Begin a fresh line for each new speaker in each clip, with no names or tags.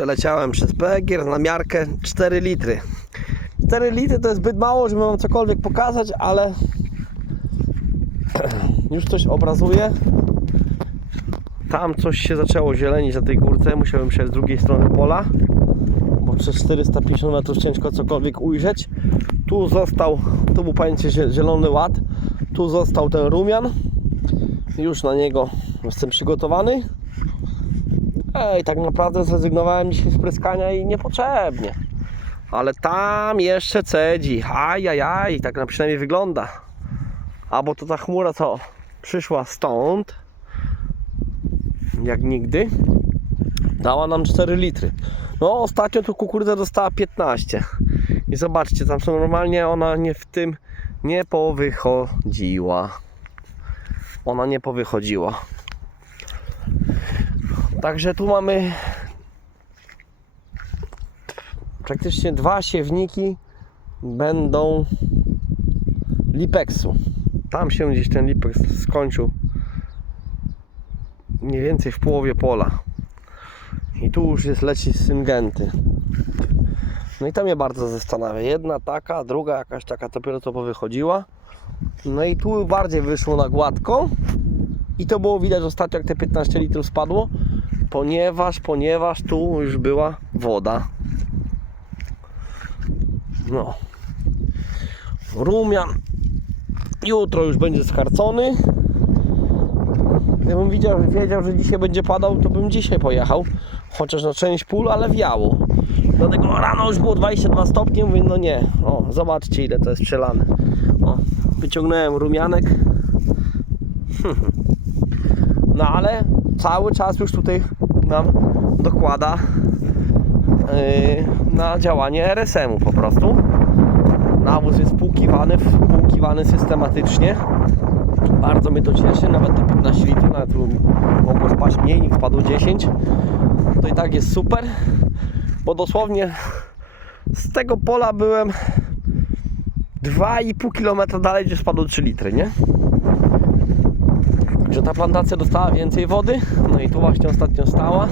Przeleciałem przez Pegier na miarkę 4 litry. 4 litry to jest zbyt mało, żeby wam cokolwiek pokazać, ale już coś obrazuje. Tam coś się zaczęło zielenić na tej górce. Musiałem przejść z drugiej strony pola, bo przez 450 metrów ciężko cokolwiek ujrzeć. Tu został, tu był pamięcie zie- zielony ład. Tu został ten rumian. Już na niego jestem przygotowany. Tak naprawdę zrezygnowałem dzisiaj z pryskania i niepotrzebnie. Ale tam jeszcze cedzi. Ajajaj, tak na przynajmniej wygląda. Albo to ta chmura co przyszła stąd, jak nigdy, dała nam 4 litry. No ostatnio tu kukurydza dostała 15. I zobaczcie, tam są normalnie ona nie w tym nie powychodziła. Ona nie powychodziła. Także tu mamy praktycznie dwa siewniki będą lipeksu. Tam się gdzieś ten lipeks skończył mniej więcej w połowie pola. I tu już jest leci syngenty. No i to mnie bardzo zastanawia. Jedna taka, druga jakaś taka dopiero co powychodziła. No i tu bardziej wyszło na gładko. I to było widać ostatnio jak te 15 litrów spadło. Ponieważ, ponieważ tu już była woda. No. Rumian jutro już będzie skarcony. Gdybym widział, wiedział, że dzisiaj będzie padał, to bym dzisiaj pojechał. Chociaż na część pól, ale wiało. Dlatego rano już było 22 stopnie, mówię, no nie. O, zobaczcie ile to jest przelane. O, wyciągnąłem rumianek. No ale cały czas już tutaj nam dokłada yy, na działanie RSM-u po prostu. Nawóz jest półkiwany, półkiwany systematycznie. Bardzo mnie to cieszy, nawet te 15 litrów, nawet mogło spaść mniej, niech spadło 10. To i tak jest super, bo dosłownie z tego pola byłem 2,5 km dalej, gdzie spadło 3 litry, nie? Także ta plantacja dostała więcej wody, no i tu właśnie ostatnio stała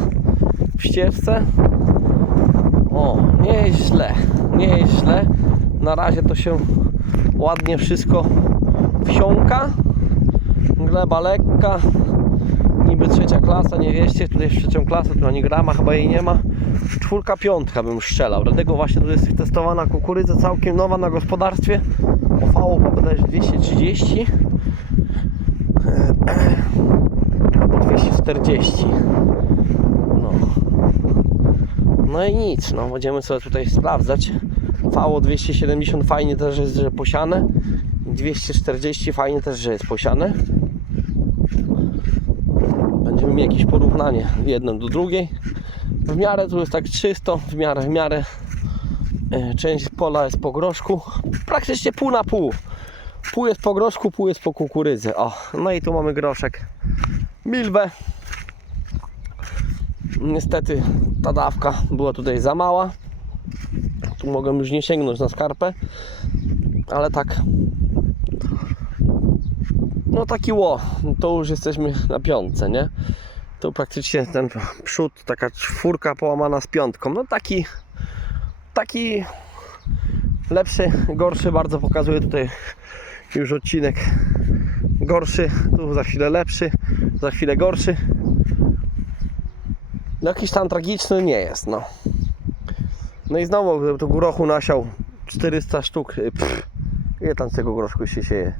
w ścieżce. O, nie jest źle, nie jest źle. Na razie to się ładnie wszystko wsiąka. Gleba lekka. Niby trzecia klasa, nie wieście, tutaj jest trzecią klasę, tu ani grama chyba jej nie ma. Czwórka, piątka bym strzelał. Dlatego właśnie tu jest testowana kukurydza całkiem nowa na gospodarstwie. Ofało bodajże 230 albo 240. No. No i nic, no będziemy sobie tutaj sprawdzać. VO 270 fajnie też jest, że posiane. 240 fajnie też, że jest posiane. Będziemy mieli jakieś porównanie jedną do drugiej. W miarę tu jest tak czysto, w miarę, w miarę e, część pola jest po groszku. Praktycznie pół na pół. Pół jest po groszku, pół jest po kukurydzy. O, no i tu mamy groszek. Milwę. Niestety ta dawka była tutaj za mała. Tu mogę już nie sięgnąć na skarpę. Ale tak. No taki ło. To już jesteśmy na piątce, nie? Tu praktycznie ten przód, taka czwórka połamana z piątką. No taki. Taki lepszy, gorszy. Bardzo pokazuje tutaj już odcinek gorszy, tu za chwilę lepszy, za chwilę gorszy. No jakiś tam tragiczny nie jest, no. No i znowu, gdyby tu grochu nasiał 400 sztuk, y, pff, ile tam z tego groszku się sieje?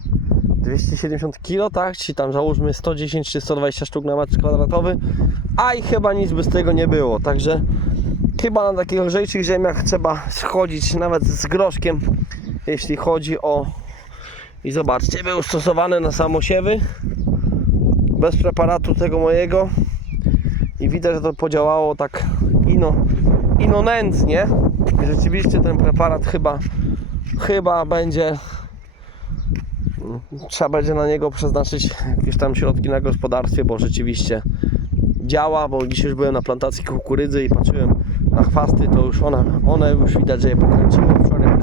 270 kg, tak? Czyli tam załóżmy 110 czy 120 sztuk na metr kwadratowy, a i chyba nic by z tego nie było, także chyba na takich lżejszych ziemiach trzeba schodzić nawet z groszkiem, jeśli chodzi o i zobaczcie, był stosowany na samosiewy. Bez preparatu tego mojego. I widać, że to podziałało tak ino, ino nędznie i rzeczywiście ten preparat chyba chyba będzie trzeba będzie na niego przeznaczyć jakieś tam środki na gospodarstwie, bo rzeczywiście działa, bo dzisiaj już byłem na plantacji kukurydzy i patrzyłem na chwasty, to już one, one już widać, że je pokręciło, wczoraj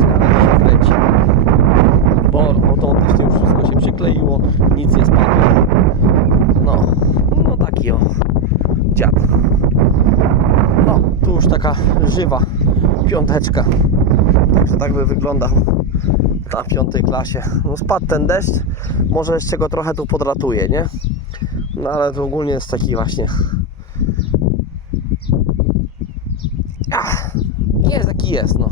bo automatycznie już wszystko się przykleiło, nic nie spadło. No, no taki o dziad. No, tu już taka żywa piąteczka. Także tak by wyglądał na piątej klasie. No spadł ten deszcz, może jeszcze go trochę tu podratuje, nie? No ale to ogólnie jest taki właśnie. Ach, jest jaki jest, no.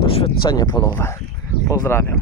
Doświadczenie polowe. Pozdrawiam.